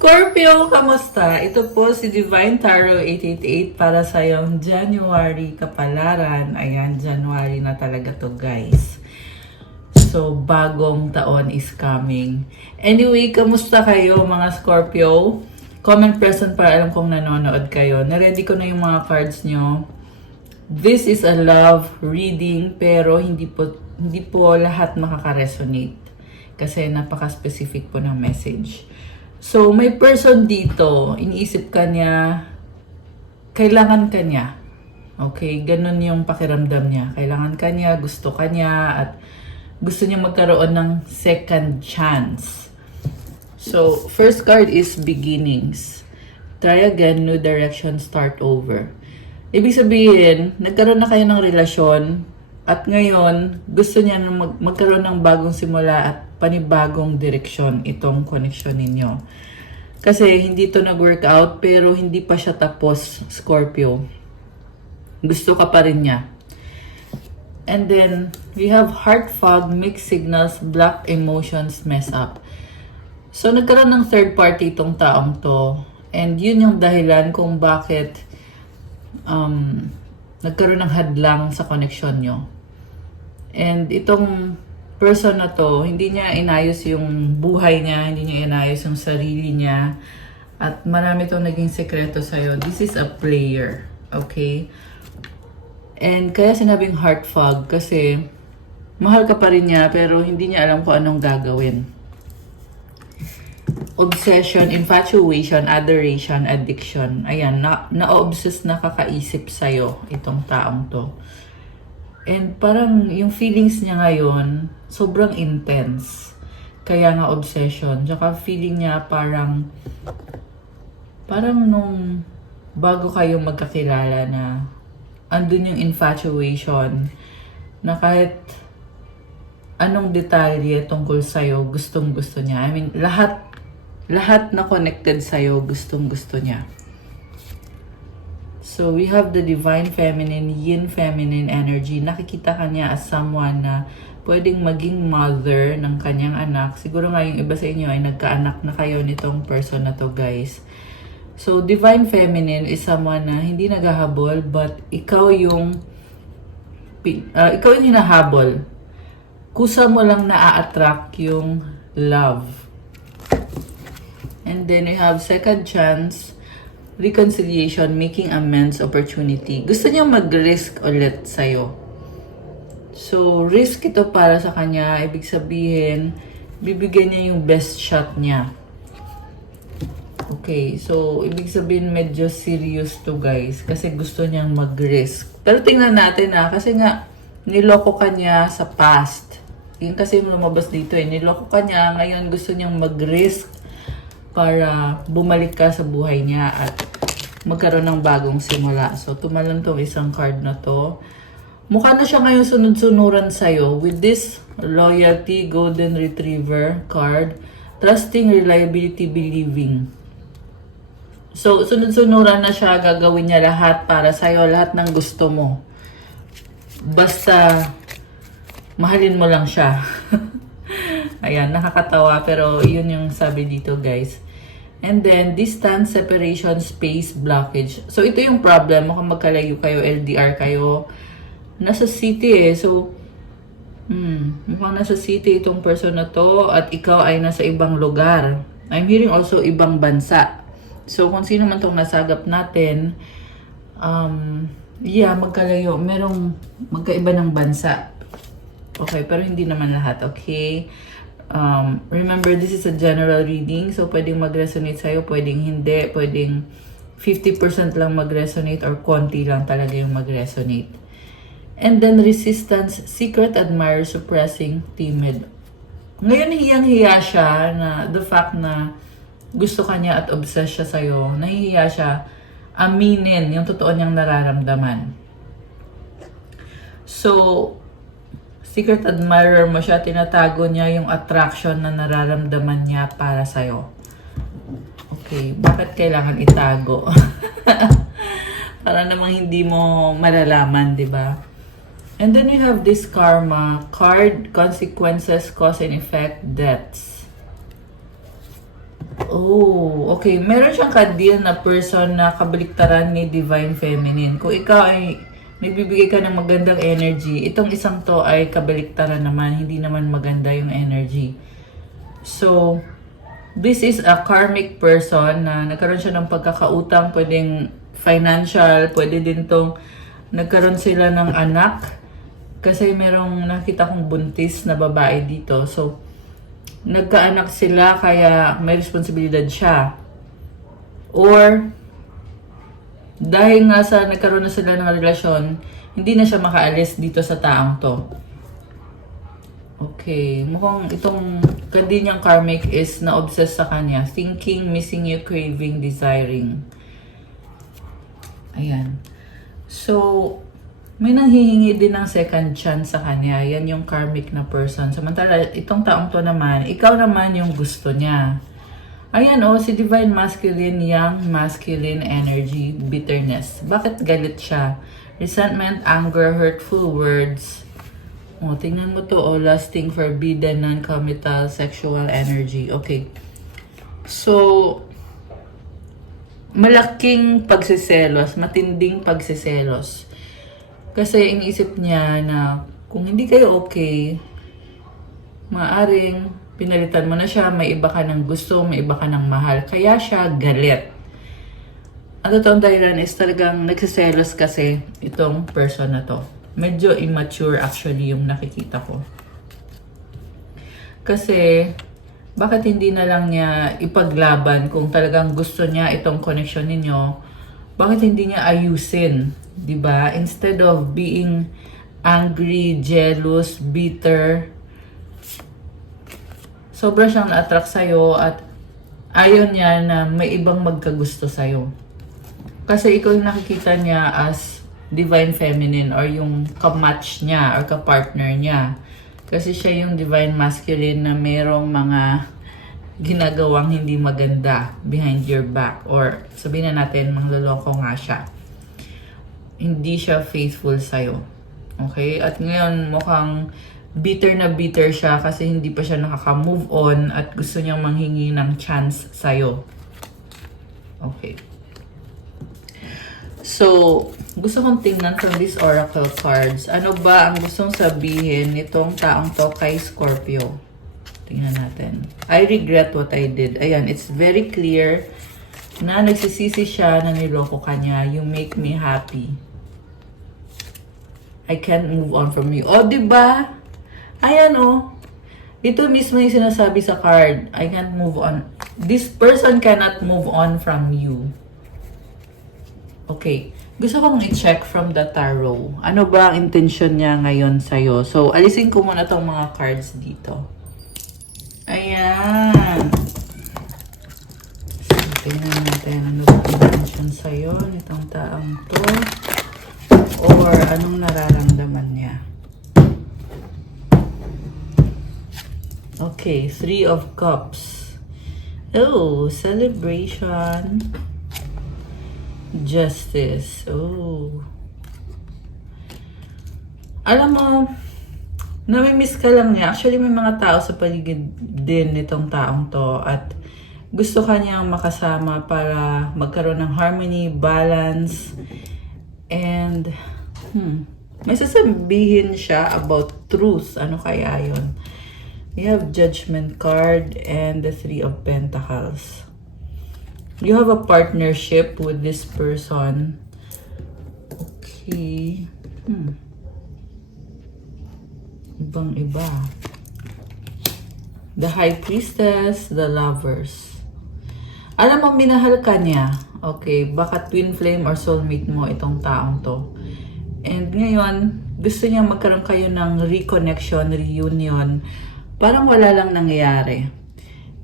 Scorpio, kamusta? Ito po si Divine Tarot 888 para sa yung January kapalaran. Ayan, January na talaga to, guys. So, bagong taon is coming. Anyway, kamusta kayo mga Scorpio? Comment present para alam kong nanonood kayo. Naready ko na yung mga cards nyo. This is a love reading pero hindi po lahat makaka-resonate kasi napaka-specific po ng message. So, may person dito, iniisip ka niya, kailangan ka niya. Okay, ganun yung pakiramdam niya. Kailangan ka niya, gusto ka niya, at gusto niya magkaroon ng second chance. So, first card is beginnings. Try again, new direction, start over. Ibig sabihin, nagkaroon na kayo ng relasyon, at ngayon, gusto niya na magkaroon ng bagong simula at panibagong direksyon itong connection ninyo. Kasi hindi to nag-work out pero hindi pa siya tapos, Scorpio. Gusto ka pa rin niya. And then, we have heart fog, mixed signals, blocked emotions, mess up. So, nagkaroon ng third party itong taong to. And yun yung dahilan kung bakit nagkaroon ng hadlang sa connection nyo. And itong person na to, hindi niya inayos yung buhay niya, hindi niya inayos yung sarili niya, at marami itong naging sekreto sa'yo. This is a player, okay? And kaya sinabing heart fog, kasi mahal ka pa rin niya, pero hindi niya alam kung anong gagawin. Obsession, infatuation, adoration, addiction. Ayan, na-obsess na kakaisip sa'yo itong taong to. And parang yung feelings niya ngayon, sobrang intense. Kaya nga obsession. Tsaka feeling niya parang nung bago kayo magkakilala na andun yung infatuation na kahit anong detalye tungkol sa'yo, gustong gusto niya. I mean, lahat na connected sa'yo, gustong gusto niya. So, we have the divine feminine, yin feminine energy. Nakikita ka niya as someone na pwedeng maging mother ng kanyang anak. Siguro nga yung iba sa inyo ay nagkaanak na kayo nitong person na to, guys. So, divine feminine is someone na hindi naghahabol, but ikaw yung hinahabol. Kusa mo lang na-attract yung love. And then, we have second chance, reconciliation, making amends, opportunity. Gusto niya mag-risk ulit sa'yo. So, risk ito para sa kanya. Ibig sabihin, bibigyan niya yung best shot niya. Okay, so, ibig sabihin medyo serious to, guys. Kasi gusto niyang mag-risk. Pero tingnan natin kasi nga, niloko ka niya sa past. Yun kasi yung lumabas dito niloko ka niya, ngayon gusto niyang mag-risk para bumalik ka sa buhay niya at magkaroon ng bagong simula. So, tumalon tong isang card na to. Mukha na siya ngayon sunod-sunuran sa'yo with this loyalty, golden retriever card, trusting, reliability, believing. So, sunod-sunuran na siya, gagawin niya lahat para sa'yo, lahat ng gusto mo. Basta, mahalin mo lang siya. Ayan, nakakatawa pero yun yung sabi dito, guys. And then, distance, separation, space, blockage. So, ito yung problem. Mukhang magkalayo kayo, LDR kayo. Nasa city So, mukhang nasa city itong person na to at ikaw ay nasa ibang lugar. I'm hearing also ibang bansa. So, kung sino man tong nasagap natin, magkalayo. Merong magkaiba ng bansa. Okay, pero hindi naman lahat, okay? Remember, this is a general reading. So, pwedeng mag-resonate sa'yo, pwedeng hindi. Pwedeng 50% lang mag-resonate or konti lang talaga yung mag-resonate. And then, resistance, secret, admirer, suppressing, timid. Ngayon, hiyang-hiya siya na the fact na gusto ka niya at obsessed siya sa'yo. Nahihiya siya aminin yung totoo niyang nararamdaman. So, secret admirer mo siya, tinatago niya yung attraction na nararamdaman niya para sa'yo. Okay, bakit kailangan itago? Para namang hindi mo malalaman, di ba? And then you have this karma card, consequences, cause and effect, debts. Oh, okay. Meron siyang ka-deal na person na kabaliktaran ni Divine Feminine. Kung ikaw ay nagbibigay ka ng magandang energy, itong isang to ay kabaliktaran naman. Hindi naman maganda yung energy. So, this is a karmic person na nagkaroon siya ng pagkakautang, pwedeng financial, pwede din tong nagkaroon sila ng anak. Kasi merong nakita kong buntis na babae dito. So, nagkaanak sila kaya may responsibilidad siya. Or, dahil nga sa nagkaroon na sila ng relasyon, hindi na siya makaalis dito sa taong to. Okay, mukhang itong kanyang karmic is na-obsess sa kanya. Thinking, missing you, craving, desiring. Ayan. So, may nanghihingi din ng second chance sa kanya. Yan yung karmic na person. Samantala, itong taong to naman, ikaw naman yung gusto niya. Ayan si Divine Masculine, Young Masculine Energy, Bitterness. Bakit galit siya? Resentment, anger, hurtful words. Tingnan mo to, lusting, forbidden, non-committal, sexual energy. Okay. So, malaking pagsiselos, matinding pagsiselos. Kasi iniisip niya na kung hindi kayo okay, maaring pinalitan mo na siya, may iba ka ng gusto, may iba ka ng mahal. Kaya siya galit. Ang totoong dahilan is talagang nagsiselos kasi itong person na to. Medyo immature actually yung nakikita ko. Kasi, bakit hindi na lang niya ipaglaban kung talagang gusto niya itong connection ninyo? Bakit hindi niya ayusin? Diba? Instead of being angry, jealous, bitter, sobra siyang na-attract sa'yo at ayaw niya na may ibang magkagusto sa'yo. Kasi ikaw yung nakikita niya as Divine Feminine or yung ka-match niya or ka-partner niya. Kasi siya yung Divine Masculine na merong mga ginagawang hindi maganda behind your back. Or sabihin na natin, mangloloko nga siya. Hindi siya faithful sa'yo. Okay? At ngayon mukhang bitter na bitter siya kasi hindi pa siya nakaka-move on at gusto niyang manghingi ng chance sa'yo. Okay. So, gusto kong tingnan from these oracle cards. Ano ba ang gustong sabihin nitong taong to kay Scorpio? Tingnan natin. I regret what I did. Ayan, it's very clear na nagsisisi siya na niloko ka niya. You make me happy. I can't move on from you. Diba? Ayan ito mismo yung sinasabi sa card. I can't move on. This person cannot move on from you. Okay. Gusto kong i-check from the tarot. Ano ba ang intention niya ngayon sa'yo? So, alisin ko muna tong mga cards dito. Ayan. So, tingnan natin ano ba ang intention sa'yo nitong taong to. Or anong nararamdaman niya. Okay, 3 of Cups. Celebration. Justice. Alam mo, nami-miss ka lang niya. Actually, may mga tao sa paligid din nitong taong to at gusto ka niyang makasama para magkaroon ng harmony, balance, and may sasabihin siya about truth. Ano kaya yun? We have Judgment card and the 3 of Pentacles. You have a partnership with this person. Okay. Ibang-iba. The High Priestess, the Lovers. Alam mo, minahal ka niya. Okay, baka twin flame or soulmate mo itong taong to. And ngayon, gusto niya magkaroon kayo ng reconnection, reunion. Parang wala lang nangyayari.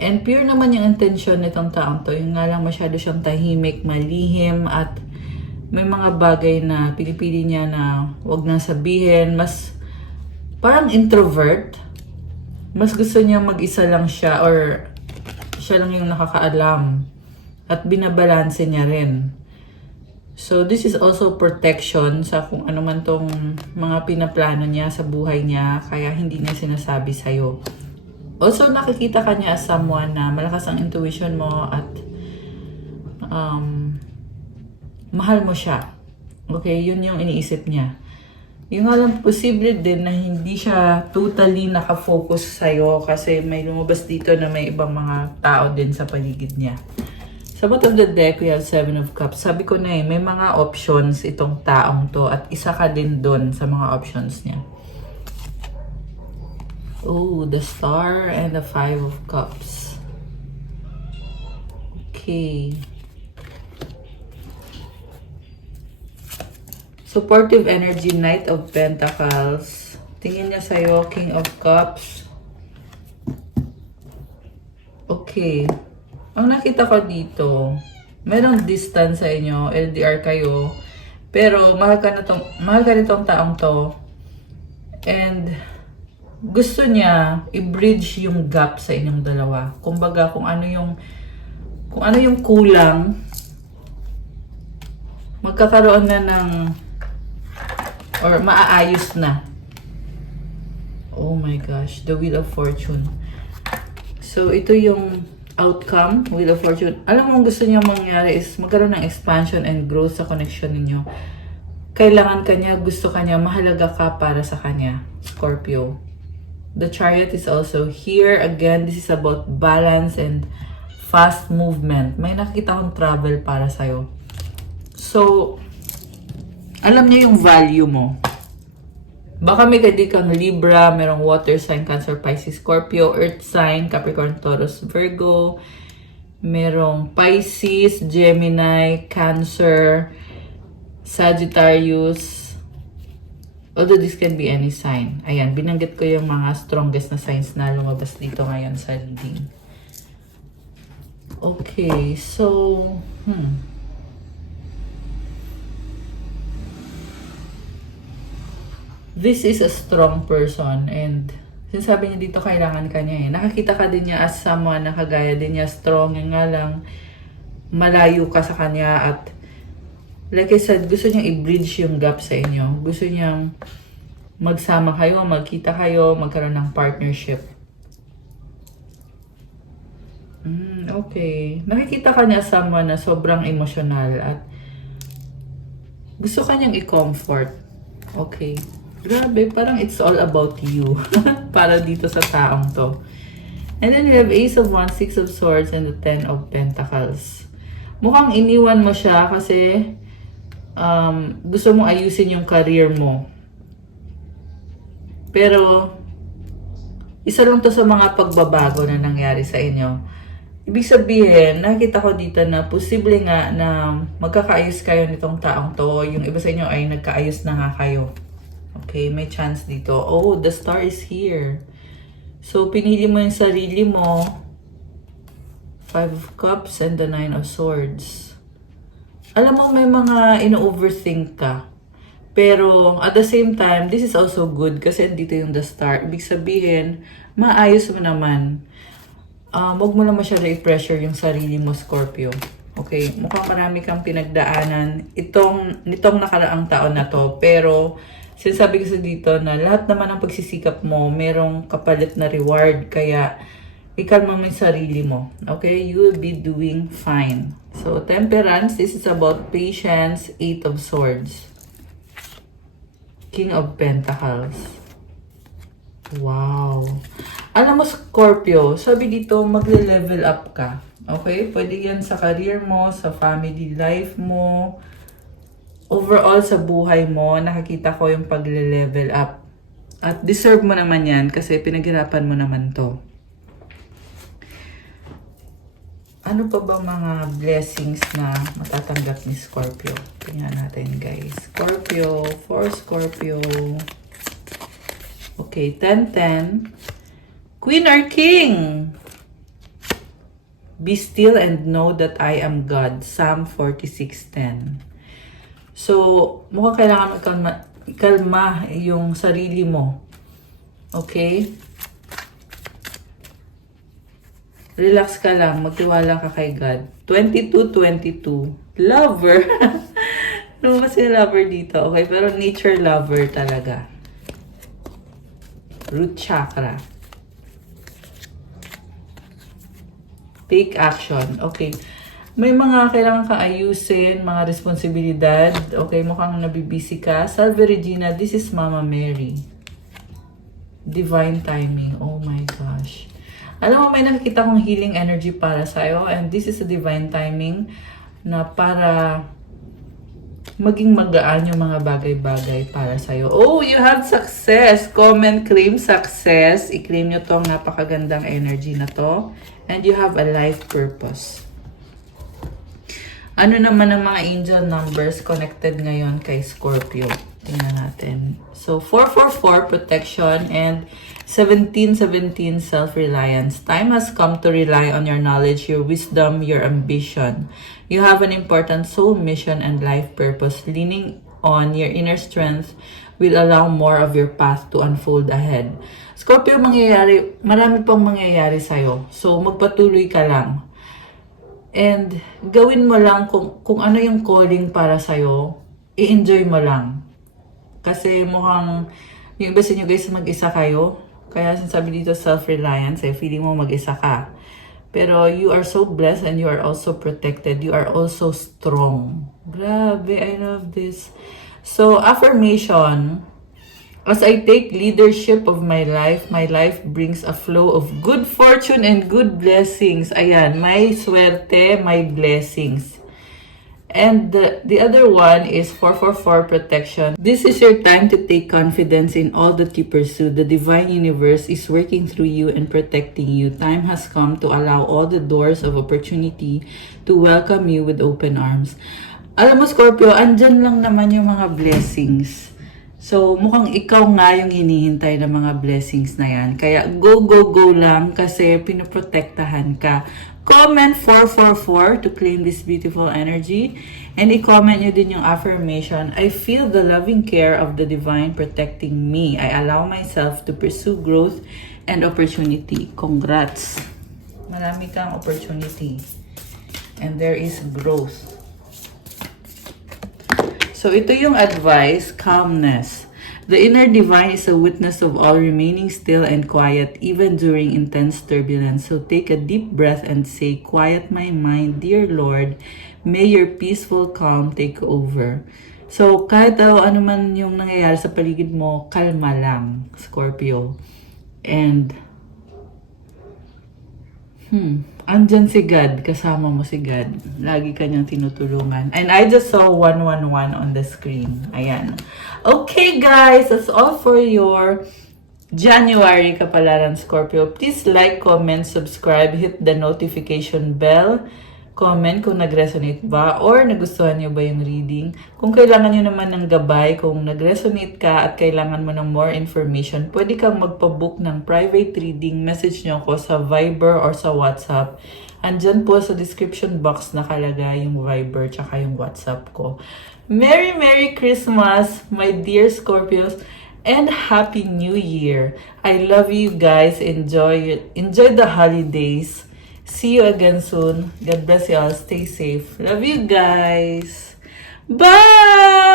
And pure naman yung intention nitong taong to. Yung nga lang masyado siyang tahimik, malihim, at may mga bagay na pinipili niya na wag nang sabihin. Mas parang introvert. Mas gusto niya mag-isa lang siya or siya lang yung nakakaalam. At binabalanse niya rin. So this is also protection sa kung ano man tong mga pinaplano niya sa buhay niya. Kaya hindi niya sinasabi sa'yo. Also, nakikita ka niya as someone na malakas ang intuition mo at mahal mo siya. Okay, yun yung iniisip niya. Yung nga lang, posible din na hindi siya totally nakafocus sa'yo kasi may lumabas dito na may ibang mga tao din sa paligid niya. Sa bottom of the deck, we have 7 of Cups. Sabi ko na may mga options itong taong to at isa ka din doon sa mga options niya. Oh, the Star and the 5 of Cups. Okay. Supportive energy, Knight of Pentacles. Tingin niya sa'yo, King of Cups. Okay. Ang nakita ko dito, merong distance sa inyo, LDR kayo, pero mahal ka nitong taong to. And gusto niya i-bridge yung gap sa inyong dalawa. Kumbaga, kung ano yung kulang, magkakaroon na ng or maaayos na. Oh my gosh, the Wheel of Fortune. So, ito yung outcome, Wheel of Fortune. Alam mo, gusto niya mangyari is magkaroon ng expansion and growth sa connection ninyo. Kailangan kanya, gusto kanya, mahalaga ka para sa kanya, Scorpio. The Chariot is also here. Again, this is about balance and fast movement. May nakikita akong travel para sa'yo. So, alam niya yung value mo. Baka may kadi kang Libra, merong water sign, Cancer, Pisces, Scorpio, Earth sign, Capricorn, Taurus, Virgo. Merong Pisces, Gemini, Cancer, Sagittarius. Although this can be any sign. Ayan, binanggit ko yung mga strongest na signs na lumabas dito ngayon sa reading. Okay, so, this is a strong person and sinasabi niya dito kailangan ka niya eh. Nakakita ka din niya as someone na kagaya din niya strong, yung nga lang malayo ka sa kanya at like I said, gusto niyang i-bridge yung gap sa inyo. Gusto niyang magsama kayo, magkita kayo, magkaroon ng partnership. Okay. Nakikita ka niya as someone na sobrang emotional at gusto ka niyang i-comfort. Okay. Grabe, parang it's all about you. Para dito sa taong to. And then we have Ace of Wands, 6 of Swords, and the 10 of Pentacles. Mukhang iniwan mo siya kasi gusto mong ayusin yung career mo. Pero, isa lang to sa mga pagbabago na nangyari sa inyo. Ibig sabihin, nakita ko dito na posible nga na magkakaayos kayo nitong taong to. Yung iba sa inyo ay nagkaayos na nga kayo. Okay, may chance dito. Oh, the Star is here. So, pinili mo yung sarili mo. 5 of Cups and the 9 of Swords. Alam mo, may mga ino-overthink ka. Pero, at the same time, this is also good kasi dito yung the Star. Ibig sabihin, maayos mo naman. Huwag mo lang masyado i-pressure yung sarili mo, Scorpio. Okay, mukhang marami kang pinagdaanan nitong nakaraang taon na to. Pero, sinasabi ko dito na lahat naman ng pagsisikap mo, merong kapalit na reward. Kaya, ikalma mo yung sarili mo. Okay? You will be doing fine. So, Temperance, this is about patience, 8 of Swords. King of Pentacles. Wow. Alam mo, Scorpio, sabi dito, magle-level up ka. Okay? Pwede yan sa career mo, sa family life mo, overall sa buhay mo, nakikita ko yung pagle-level up. At deserve mo naman yan kasi pinaghirapan mo naman to. Ano pa ba mga blessings na matatanggap ni Scorpio? Tingnan natin guys. Scorpio, for Scorpio. Okay, 10-10. Queen or King? Be still and know that I am God. Psalm 46:10. So, mukhang kailangan ikalma yung sarili mo. Okay? Relax ka lang. Magtiwala ka kay God. 22-22. Lover. Ano kasi lover dito? Okay, pero nature lover talaga. Root chakra. Take action. Okay. May mga kailangan ka ayusin, mga responsibilidad. Okay, mukhang nabibisi ka. Salve Regina, this is Mama Mary. Divine timing. Oh my gosh. Alam mo, may nakikita kong healing energy para sa'yo. And this is a divine timing na para maging magaan yung mga bagay-bagay para sa'yo. Oh, you have success. Comment, claim success. I-claim nyo tong napakagandang energy na to. And you have a life purpose. Ano naman ang mga angel numbers connected ngayon kay Scorpio? Tingnan natin. So, 444, protection, and 1717, self-reliance. Time has come to rely on your knowledge, your wisdom, your ambition. You have an important soul mission and life purpose. Leaning on your inner strength will allow more of your path to unfold ahead. Scorpio, marami pang mangyayari sa'yo. So, magpatuloy ka lang. And gawin mo lang kung ano yung calling para sa'yo, i-enjoy mo lang. Kasi mukhang, yung iba sa inyo guys, mag-isa kayo. Kaya sinasabi dito self-reliance, feeling mo mag-isa ka. Pero you are so blessed and you are also protected. You are also strong. Grabe, I love this. So, affirmation. As I take leadership of my life brings a flow of good fortune and good blessings. Ayan, may swerte, may blessings. And the other one is 444, protection. This is your time to take confidence in all that you pursue. The divine universe is working through you and protecting you. Time has come to allow all the doors of opportunity to welcome you with open arms. Alam mo, Scorpio, andyan lang naman yung mga blessings. So, mukhang ikaw nga yung hinihintay ng mga blessings na yan. Kaya, go, go, go lang kasi pinoprotektahan ka. Comment 444 to claim this beautiful energy. And i-comment nyo din yung affirmation. I feel the loving care of the divine protecting me. I allow myself to pursue growth and opportunity. Congrats! Marami kang opportunity. And there is growth. So, ito yung advice, calmness. The inner divine is a witness of all remaining still and quiet, even during intense turbulence. So, take a deep breath and say, quiet my mind, dear Lord. May your peaceful calm take over. So, kahit ano man yung nangyayari sa paligid mo, kalma lang, Scorpio. And, andyan si God, kasama mo si God. Lagi kanyang tinutulungan. And I just saw 111 on the screen. Ayan. Okay guys, that's all for your January Kapalaran Scorpio. Please like, comment, subscribe, hit the notification bell. Comment kung nag-resonate ba or nagustuhan nyo ba yung reading. Kung kailangan nyo naman ng gabay, kung nag-resonate ka at kailangan mo ng more information, pwede kang magpabook ng private reading. Message nyo ako sa Viber or sa WhatsApp. Andyan po sa description box nakalagay yung Viber tsaka yung WhatsApp ko. Merry Merry Christmas, my dear Scorpios, and Happy New Year. I love you guys. Enjoy the holidays. See you again soon. God bless you all. Stay safe. Love you guys. Bye!